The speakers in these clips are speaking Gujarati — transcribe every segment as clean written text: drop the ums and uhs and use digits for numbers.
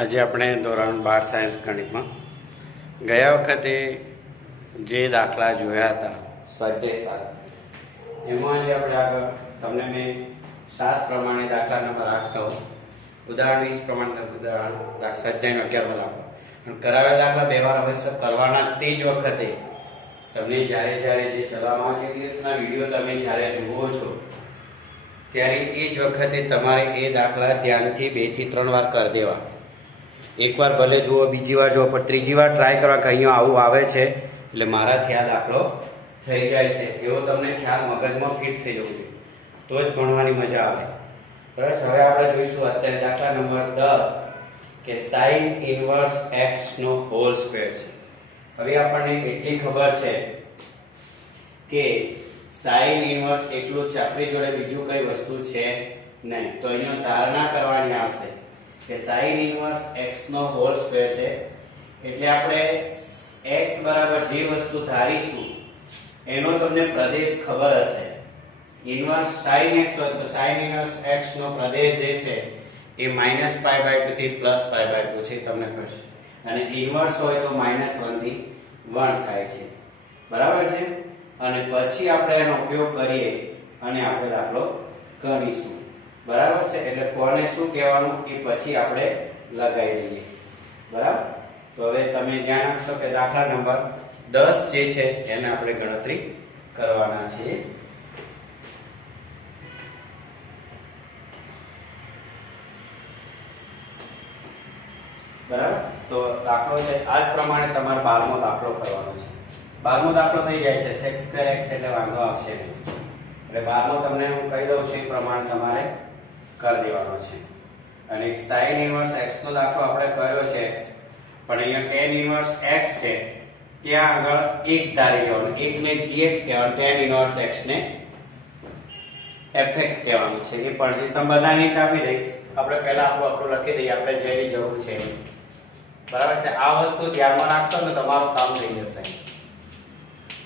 આજે આપણે ધોરણ 12 સાયન્સ ગણિતમાં ગયા વખતે જે દાખલા જોયા હતા સ્વાધ્યાય 7 એમાં જે આપણે આગળ તમને મેં 7 પ્રમાણે દાખલા નંબર આપતો ઉદાહરણ 20 પ્રમાણે ઉદાહરણ સ્વાધ્યાયનો 11 દાખલો અને કરાવેલા દાખલા બે વાર અવશ્ય કરવાના. તે જ વખતે તમને જ્યારે જે ચલાવવામાં છે દિવસના વિડીયો તમે જ્યારે જુઓ છો ત્યારે એ જ વખતે તમારે એ દાખલા ધ્યાનથી 2 થી 3 વાર કરી દેવા. એકવાર ભલે જુઓ, બીજી વાર જુઓ, પણ ત્રીજી વાર ટ્રાય કરવા કે અહીંયા આવું આવે છે એટલે મારાથી આ દાખલો થઈ જાય છે એવો તમને ખ્યાલ મગજમાં ફિટ થઈ જવું જોઈએ, તો જ ભણવાની મજા આવે. બરાબર. હવે આપણે જોઈશું અત્યારે દાખલા નંબર 10 કે સાઇન ઇનવર્સ x નો હોલ સ્ક્વેર છે. હવે આપણને એટલી ખબર છે કે સાઇન ઇનવર્સ એટલું જ છે, આપણી જોડે બીજું કઈ વસ્તુ છે નહીં. તો અહીંયા ધારણા કરવાની આવશે કે sin ઇનવર્સ x નો હોલ સ્ક્વેર છે એટલે આપણે x બરાબર જે વસ્તુ ધારીશું એનો તમને પ્રદેશ ખબર હશે. ઇનવર્સ sin x હોય તો sin ઇનવર્સ x નો પ્રદેશ જે છે એ -π/2 થી +π/2 છે, તમને ખબર. અને ઇનવર્સ હોય તો -1 થી 1 થાય છે. બરાબર છે. અને પછી આપણે એનો ઉપયોગ કરીએ અને આપણે દાખલો ગણીશું. બરાબર છે. એટલે કોને શું કહેવાનું એ પછી આપણે લગાવી દઈએ. બરાબર. તો હવે તમે ધ્યાન આપશો કે દાખલા નંબર 10 જે છે એને આપણે ગણતરી કરવાના છીએ. બરાબર. તો દાખલો છે આ જ પ્રમાણે તમારે 12મો દાખલો કરવાનો છે. 12મો દાખલો થઈ જાય છે sec² x એટલે વાંધો આવશે નહીં. એટલે 12મો તમને હું કહી દઉં છું એ પ્રમાણે તમારે કરી દેવાનો છે. અને એક sin ઇનવર્સ x નો દાખલો આપણે કર્યો છે x, પણ અહીંયા tan ઇનવર્સ x છે ત્યાં આગળ 1 ધારી લેવાનું. 1 ને gx કહેવાનું, tan ઇનવર્સ x ને fx કહેવાનું છે. એ પણ તમે બધાને આપી દઈશ. આપણે પહેલા આપણું લખી દઈએ, આપણે જેની જરૂર છે. બરાબર છે. આ વસ્તુ ધ્યાનમાં રાખશો ને તમારું કામ થઈ જશે.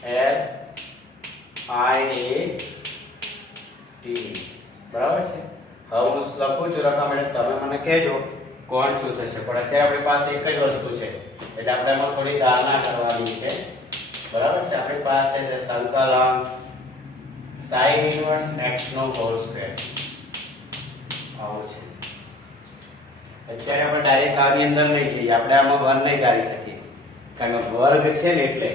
L I A T. બરાબર છે. હવે હું લખું છું રકમ એટલે તમે મને કહેજો કોણ શું થશે, પણ અત્યારે આપણી પાસે એક જ વસ્તુ છે એટલે આપણે એમાં થોડી ધારણા કરવાની છે. બરાબર છે. આપણી પાસે છે સંકલન sin ઇનવર્સ x નો હોલ સ્ક્વેર. આવું છે. અત્યારે આપણે ડાયરેક્ટ આની અંદર નહીં જઈએ, આપણે આમાં 1 નહીં ધારી શકીએ કારણ કે વર્ગ છે ને એટલે.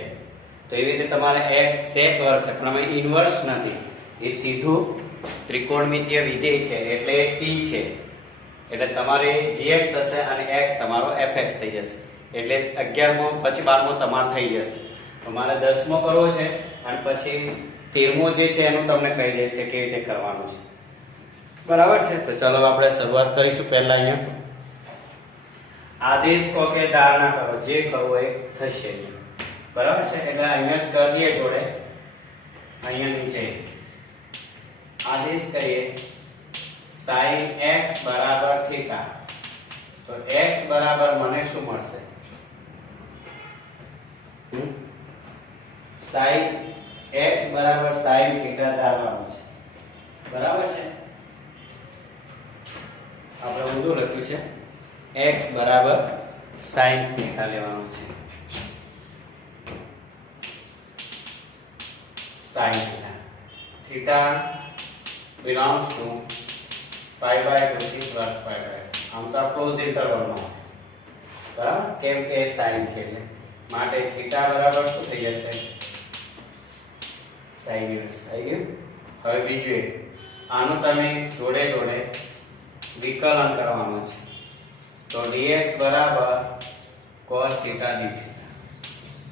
તો એવી રીતે તમારે x sec વર્ગ છે પણ આમાં ઇનવર્સ નથી, એ સીધું ત્રિકોણમિતિય વિધેય છે એટલે t છે. એટલે તમારે gx થશે અને x તમારો fx થઈ જશે. એટલે 11મો પછી 12મો તમારે થઈ જશે. તમારે 10મો કરવો છે અને પછી 13મો જે છે એનું તમને કહી દઈશ કે કેવી રીતે કરવાનું છે. બરાબર છે. તો ચલો આપણે શરૂઆત કરીશું. પહેલા અહીંયા આદેશ કહો કે ધારણા કરો, જે કરવું એ થશે. બરાબર છે. એટલે અહીંયા જ કરી દઈએ જોડે, અહીંયા નીચે આદેશ કરીએ sin x બરાબર થીટા. તો x બરાબર મને શું મળશે? sin x બરાબર sin થીટા ધારવાનું છે. બરાબર છે. આપણે ઊંધું લખ્યું છે, x બરાબર sin થીટા લેવાનું છે. sin થીટા belongs to π/2 થી +π/2. આમ તો ક્લોઝ ઇન્ટરવલમાં. બરાબર. કેમ કે sin છે એટલે માટે થીટા બરાબર શું થઈ જશે? sin ઇનવર્સ થઈ ગયું. હવે બીજું એક આનું તમે જોડે વિકલન કરવાનું છે. તો dx બરાબર cos થીટા d થીટા.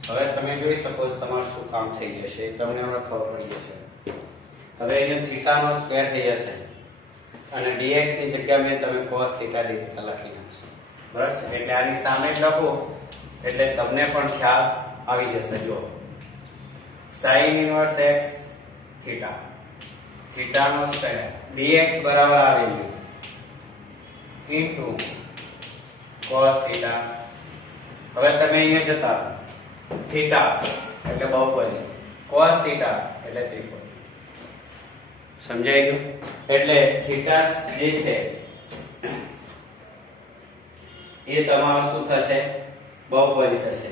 હવે તમે જોઈ શકો છો તમારું શું કામ થઈ જશે, તમને હવે ખબર પડી જશે. હવે અહીંયા થીટા નો સ્ક્વેર થઈ જશે અને dx ની જગ્યાએ મેં તમે cos થીટા d થીટા લખી નાખશો. બરાબર છે. એટલે આની સામે જ લખો એટલે તમને પણ ખ્યાલ આવી જશે. જો sin ઇનવર્સ x થીટા, થીટા નો સ્ક્વેર dx બરાબર આવેલું ઇન્ટુ cos થીટા. હવે તમે અહીંયા જતા થીટા એટલે બહુપદી, cos થીટા એટલે ત્રિકોણ. સમજાઈ ગયું? એટલે થીટા જે છે એ તમારું શું થશે? બહુપદી થશે.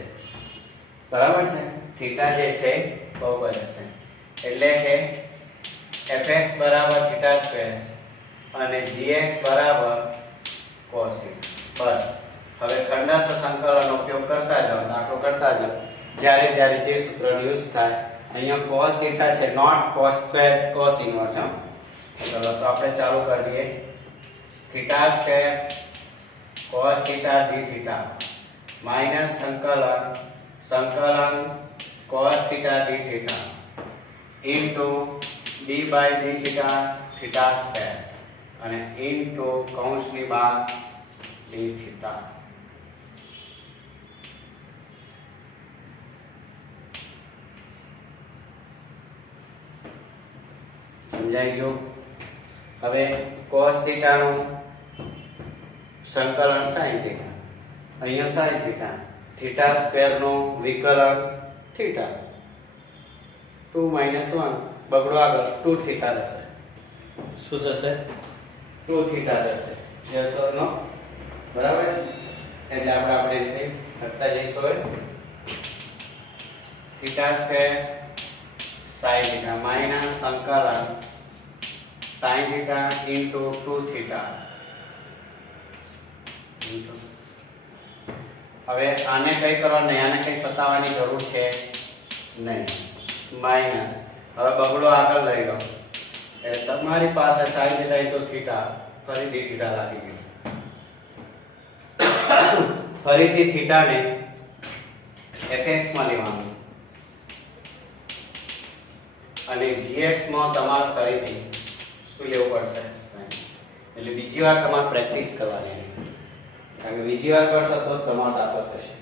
બરાબર છે? થીટા જે છે બહુપદી થશે. એટલે કે fx બરાબર થીટા સ્ક્વેર અને gx બરાબર cos થીટા. બસ હવે ખંડાંશ સંકલનનો ઉપયોગ કરતા જાઓ, દાખલો કરતા જાઓ. જ્યારે જ્યારે જે સૂત્રનો યુઝ થાય, અહીંયા cos થીટા છે, not cos square cos inverse. ચલો તો આપણે ચાલુ કરી દઈએ. Theta square cos theta d theta minus સંકલન cos theta d theta into d by d theta theta square અને ઇન્ટુ કૌંસની બહાર d થીટા. સમજાઈ ગયું? હવે cos થીટા નું સંકલન sin થીટા, અહીંયા sin થીટા, થીટા સ્ક્વેર નું વિકલન થીટા. 2 - 1 બગડો આગળ 2 થીટા થશે. શું થશે? 2 થીટા થશે. યસ ઓર નો? બરાબર છે? એટલે આપણે રીતે કરતા જઈશું. Theta square sin theta minus સંકલન sin થીટા ઇન્ટુ 2 થીટા. હવે આને કઈ કરવાનું નહીં, આને કઈ સતાવવાની જરૂર છે નહીં. માઈનસ હવે બગડો આગળ લઈ લો એટલે તમારી પાસે sin થીટા ઇન્ટુ થીટા ફરીથી થીટા લાગી ગયું. ફરીથી થીટાને fx માં લેવાનું અને gx માં તમારે ફરીથી શું લેવું પડશે? એટલે બીજી વાર તમારે પ્રેક્ટિસ કરવાની, કારણ કે બીજી વાર કરશો તો તમારો દાખલો થશે.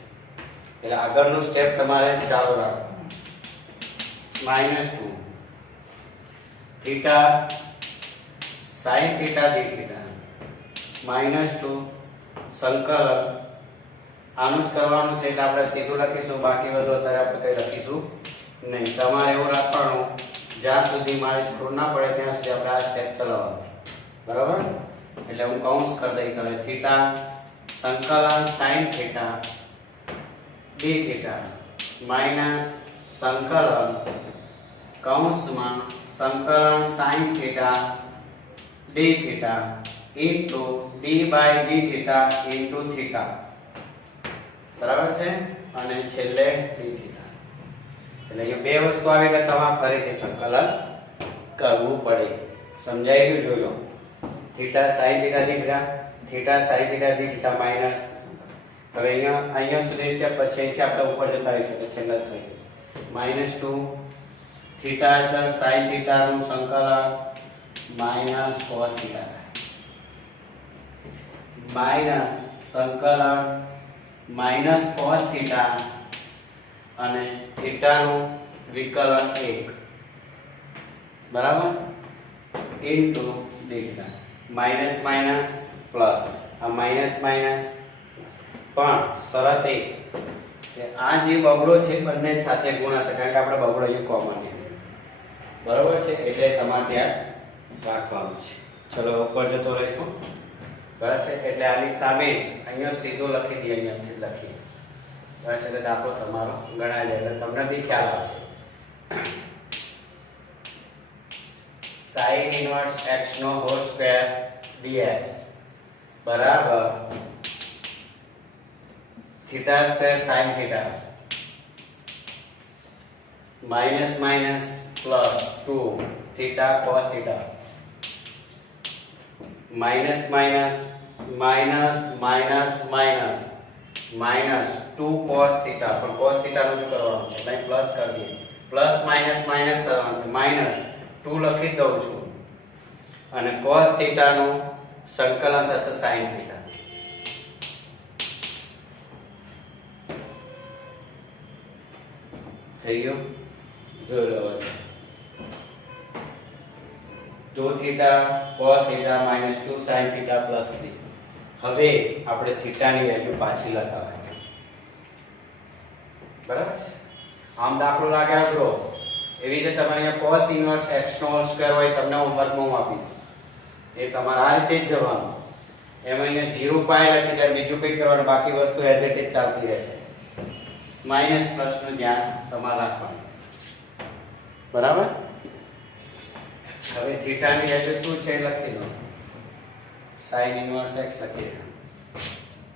એટલે આગળનું સ્ટેપ તમારે ચાલુ રાખવાનું. -2 theta sin theta d theta -2 સંકલન. આનું જ કરવાનું છે એટલે આપણે સીધું લખીશું, બાકી બધું અત્યારે આપણે કઈ લખીશું નહીં. તમારે એવું રાખવાનું જ્યાં સુધી મારે જરૂર ના પડે ત્યાં સુધી આપણે આ સ્ટેપ ચલાવવાનું. બરાબર? એટલે હું કૌંસ કરી દઈશ. હવે થીટા સંકલન sin theta d theta minus સંકલન કૌંસમાં સંકલન sin theta d theta into d by d theta into theta. બરાબર છે? અને છેલ્લે d થીટા. એટલે એ બે વસ્તુ આવે એટલે તમારે ફરીથી સંકલન કરવું પડે. સમજાઈ ગયું? જોયો theta sin theta d theta, theta sin theta d theta minus. હવે અહીંયા સુધી સ્ટેપ પછી અહીંથી આપણે ઉપર જતા રહીશું એટલે છેલ્લા થઈ જશે. -2 થીટા sin થીટા નું સંકલન માઈનસ cos થીટા માઈનસ સંકલન માઈનસ cos થીટા અને થીટા નું વિકલન 1. બરાબર? Into d theta. Minus minus plus, આ માઈનસ માઈનસ પણ શરત એ કે આ જે બગડો છે બંને સાથે ગુણાશે, કારણ કે આપણે બગડો અહીં કોમન લીધો. બરાબર છે? એટલે તમારે ત્યાં રાખવાનું છે. ચલો ઉપર જતો રહીશું. બરાબર છે? એટલે આની સામે જ અહીંયા સીધું લખી દઈએ, અહીંયાથી લખીએ. બરાબર છે? એટલે દાખલો તમારો ગણાય જાય એટલે તમને બી ખ્યાલ આવશે. sin ઇન્વર્સ x નો હોલ સ્ક્વેર dx બરાબર theta square sin theta minus minus plus 2 theta cos theta minus minus minus minus minus minus 2 cos theta. પણ cos થીટા નું શું કરવાનું છે? એટલે પ્લસ કરી દઈએ. પ્લસ માઈનસ માઈનસ કરવાનું છે. માઈનસ 2 લખી દઉં છું અને cos થીટા નું સંકલન થશે sin થીટા. થઈ ગયું? જોઈ લો. 2 theta cos theta minus 2 sin theta plus 3. હવે આપણે થીટાની વેલ્યુ પાછી લગાવવાની. બરાબર છે? આમ દાખલો લાગે આપણો એવી રીતે તમારે અહીંયા cos ઇન્વર્સ x નો હોલ સ્ક્વેર હોય તમને હોમવર્કમાં હું આપીશ. એ તમારે આ રીતે જ જવાનું. એમાં અહીંયા 0 પાય લખી ત્યારે બીજું કંઈ કરવાનું, બાકી વસ્તુ એઝ ઇટ ઇઝ ચાલતી રહેશે. માઇનસ પ્લસનું ધ્યાન તમારે રાખવાનું. બરાબર. હવે થીટાની વેલ્યુ શું છે લખી દો. sin ઇન્વર્સ x લખી દો.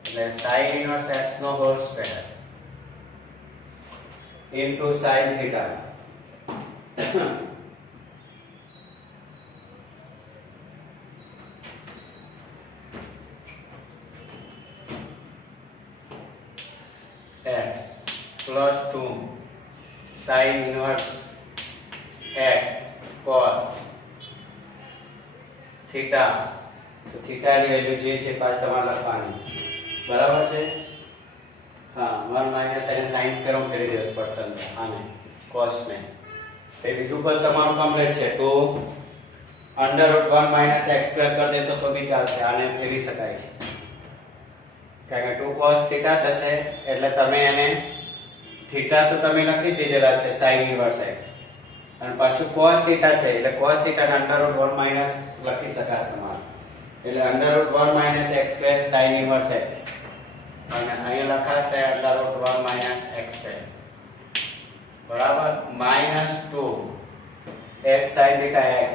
એટલે sin ઇન્વર્સ x નો હોલ સ્ક્વેર ઇન્ટુ sin થીટા. x plus 2 sin inverse x cos theta. તો થીટા ની વેલ્યુ જે છે પાછ તમારે લખવાની. બરાબર છે. હા 1 માઈનસ એને sin સ્ક્વેર માં ફેરવી દેવો પર્સન આને cos ને. એ બીજું પદ તમારું કમ્પ્લીટ છે તો √1 માઈનસ x સ્ક્વેર કરી દેશો તો બી ચાલશે. આને ફેરવી શકાય છે કારણ કે 2 cos થીટા થશે એટલે તમે એને થીટા તો તમે લખી દીધેલા છે sin ઇન્વર્સ x અને પાછું cos થીટા છે એટલે cos થીટા ને √1 માઈનસ લખી શકાય તમારે. એટલે √1 minus x square sin inverse x અને અહીંયા લખાશે √1 માઈનસ x સ્ક્વેર બરાબર -2 x sin થીટા x.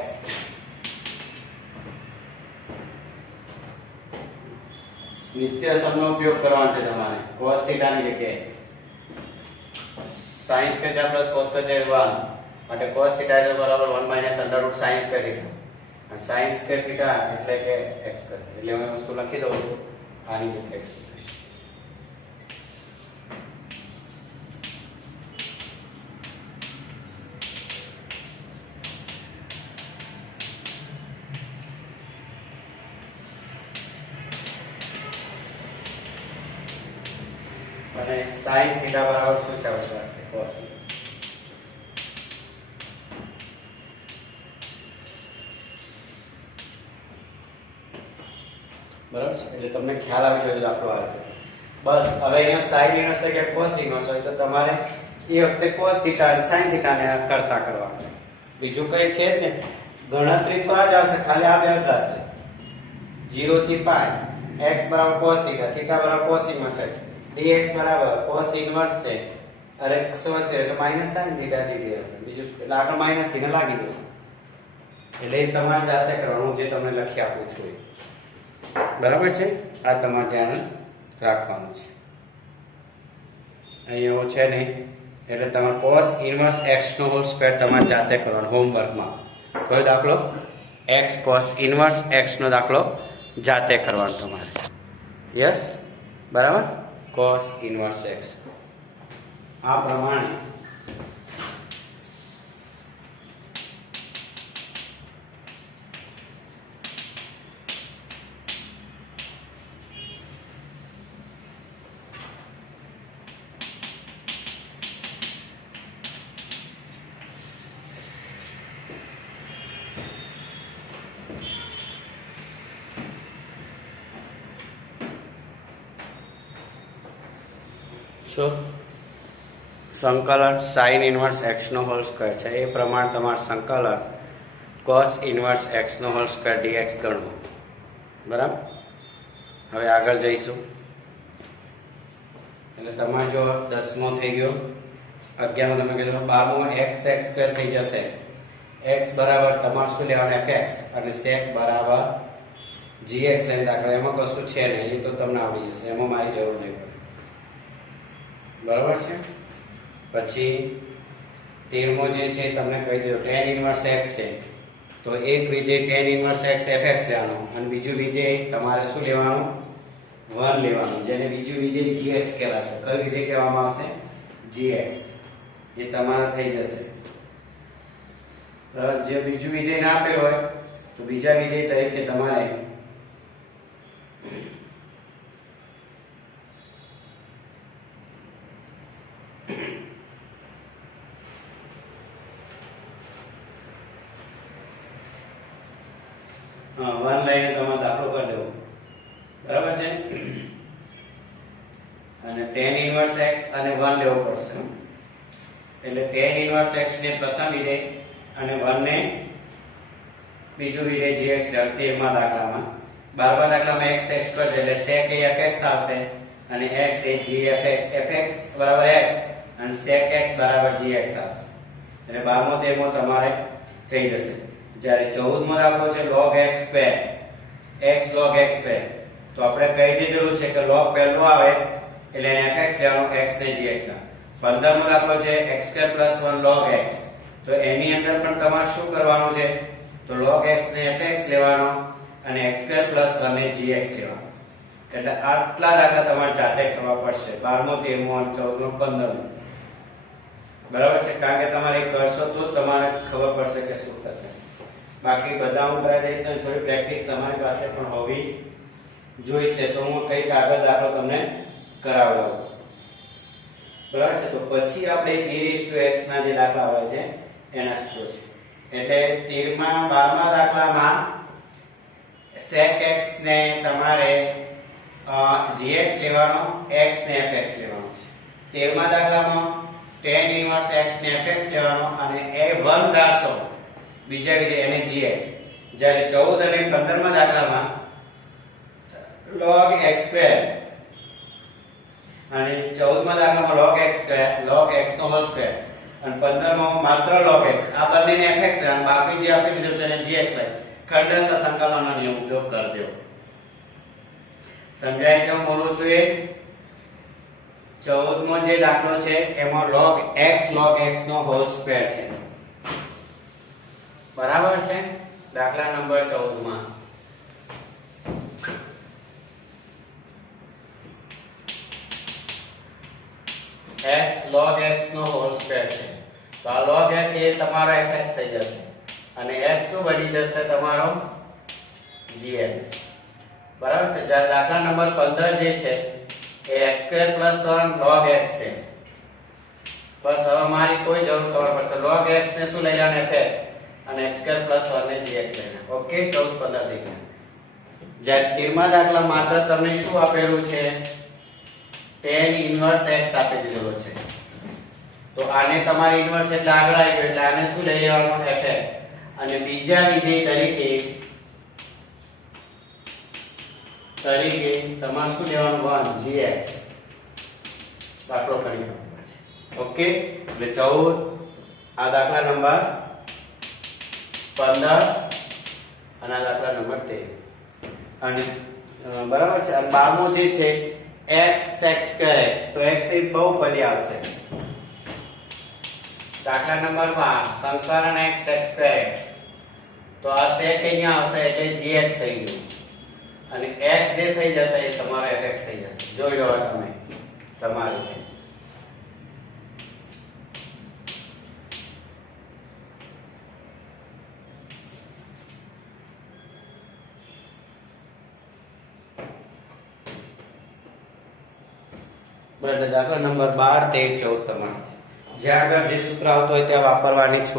નિત્ય સમનો ઉપયોગ કરવાનો છે તમારે. cos થીટા ની જગ્યાએ sin theta plus cos theta 1 માટે cos થીટા એટલે બરાબર 1 માઈનસ √sin સ્ક્વેર થીટા અને sin સ્ક્વેર થીટા એટલે કે x સ્ક્વેર. એટલે હું વસ્તુ લખી દઉં છું આની જગ્યાએ x થશે. અને sin થીટા બરાબર શું છે આપણી પાસે cos. બરાબર છે. એટલે તમને ખ્યાલ આવી ગયો દાખલો આ રીતે. બસ હવે અહીંયા sin ઇન્વર્સ કે cos ઇન્વર્સ હોય તો તમારે એ વખતે cos થીટા અને sin થીટા ને કરતા કરવાનું. બીજું કઈ છે જ ને. ગણતરી તો આ જ આવશે, ખાલી આ બે બદલાશે. 0 થી π x બરાબર cos થીટા, થીટા બરાબર cos ઇન્વર્સ x, dx બરાબર cos ઇન્વર્સ છે અરે શું છે એટલે માઈનસ sin થીટા dt હશે. બીજું એટલે આગળ માઈનસ ચિહ્ન લાગી જશે. એટલે એ તમારે જાતે કરવાનું જે તમને લખી આપું છું એ. બરાબર છે. આ તમારે ધ્યાન રાખવાનું છે. અહીંયા એવું છે નહીં એટલે તમારે cos ઇન્વર્સ x નો હોલ સ્ક્વેર તમારે જાતે કરવાનો હોમવર્કમાં. કયો દાખલો? x cos ઇન્વર્સ x નો દાખલો જાતે કરવાનો તમારે. યસ બરાબર. cos ઇન્વર્સ x આ પ્રમાણે સંકલન sin ઇન્વર્સ x નો હોલ સ્ક્વેર છે એ પ્રમાણે તમારે સંકલન cos ઇન્વર્સ x નો હોલ સ્ક્વેર dx ગણવું. બરાબર. હવે આગળ જઈશું. એટલે તમારે જો 10મો થઈ ગયો, 11મો તમે કીધું, 12મો x સ્ક્વેર થઈ જશે. x બરાબર તમારે શું લેવાનું fx અને sec બરાબર gx લઈને દાખલા. એમાં કશું છે નહીં, એ તો તમને આવડી જશે, એમાં મારી જરૂર નહીં પડે. બરાબર છે. પછી 13મો જે છે તમને કહી દીધો tan ઇન્વર્સ x છે તો એક વિધેય tan ઇન્વર્સ x fx લેવાનું અને બીજું વિધેય તમારે શું લેવાનું 1 લેવાનું જેને બીજું વિધેય gx કહેવાશે. કયું વિધેય કહેવામાં આવશે? gx. એ તમારે થઈ જશે. જે બીજું વિધેય ના આપેલ હોય તો બીજા વિધેય તરીકે તમારે વન લઈને તમારે દાખલો કરી દેવો. બરાબર છે. અને tan ઇન્વર્સ x અને 1 લેવો પડશે. એટલે tan ઇન્વર્સ x ને પ્રથમ વિધેય અને 1 ને બીજું વિધેય gx 13મા દાખલામાં 12મા દાખલામાં x x સ્ક્વેર એટલે sec એ fx આવશે અને x એ fx બરાબર x અને sec x બરાબર gx આવશે. એટલે 12મો 13મો તમારે થઈ જશે. જ્યારે 14મો દાખલો છે log x square x log x square, તો આપણે કહી દીધેલું છે કે log પહેલો આવે એટલે એને fx લેવાનો, x ને gx ના. 15મો દાખલો છે x સ્ક્વેર + 1 log x, તો એની અંદર પણ તમારે શું કરવાનું છે, તો log x ને fx લેવાનો અને x સ્ક્વેર + 1 ને gx લેવાનો. એટલે આટલા દાખલા તમારે જાતે કરવા પડશે. 12મો 13મો 14મો 15મો. બરાબર છે, કારણ કે તમારે કરશો તો તમારે ખબર પડશે કે શું થશે. બાકી બધા હું કરાવી દઈશ ને થોડી પ્રેક્ટિસ તમારી પાસે પણ હોવી જોઈશે, તો હું કંઈક આગળ દાખલો તમને કરાવડાવું. બરાબર છે, તો પછી આપણે e⁻x ના જે દાખલા આવે છે એના સૂત્રો છે. એટલે 13મા 12મા દાખલામાં sec x ને તમારે gx લેવાનો, x ને fx લેવાનો છે. 13મા દાખલામાં tan inverse x ને fx લેવાનો અને a1 ધારશો બીજા વિધેય એને gx. જ્યારે 14 અને 15મા દાખલામાં log x સ્ક્વેર અને 14મા દાખલામાં log x square log x નો હોલ સ્ક્વેર અને 15માં માત્ર log x. આ બંનેને fx અને બાકી જે આપણે કીધું છે એને gx થાય. ખંડસ્થ સંકલનનો નિયમ ઉપયોગ કરી દેવો. સમજાય છે? હું બોલું છું એ 14મો જે દાખલો છે એમાં log x નો હોલ સ્ક્વેર છે. બરાબર છે? દાખલા નંબર 14 માં x log x નો હોલ સ્ક્વેર છે. તો આ log x એ તમારો fx થઈ જશે અને x શું બની જશે તમારો gx. બરાબર છે? જ્યારે દાખલા નંબર 15 જે છે એ x² + 1 log x છે. બસ હવે મારી કોઈ જરૂર ખબર પડશે. log x ને શું લઈ જવાનું fx અને x² + 1 ને gx લઈને. ઓકે, 14 15 થઈ ગયા. જ્યારે 13મા દાખલા માત્ર તમને શું આપેલું છે, tan inverse x આપી દીધેલો છે. તો આને તમારે ઇન્વર્સ એટલે આગળ આવી ગયો એટલે આને શું લઈ લેવાનું fx અને બીજા વિધેય તરીકે તમારે શું લેવાનું 1 gx. દાખલો કરી નાખો છે. ઓકે, એટલે 14 આ દાખલા નંબર 15 અને આ દાખલા નંબર 13 અને બરાબર છે. અને 12મો જે છે x sec² x, તો x એ બહુપદી આવશે. દાખલા નંબર 12 સંકલન x sec² x, તો આ sec અહીંયા આવશે એટલે gx થઈ ગયું અને x જે થઈ જશે એ તમારો fx થઈ જશે. જોઈ લો તમે તમારી રીતે. બરાબર, દાખલા નંબર 12 13 14 તમારે જ્યાં આગળ જે સૂત્ર આવતો હોય ત્યાં વાપરવાની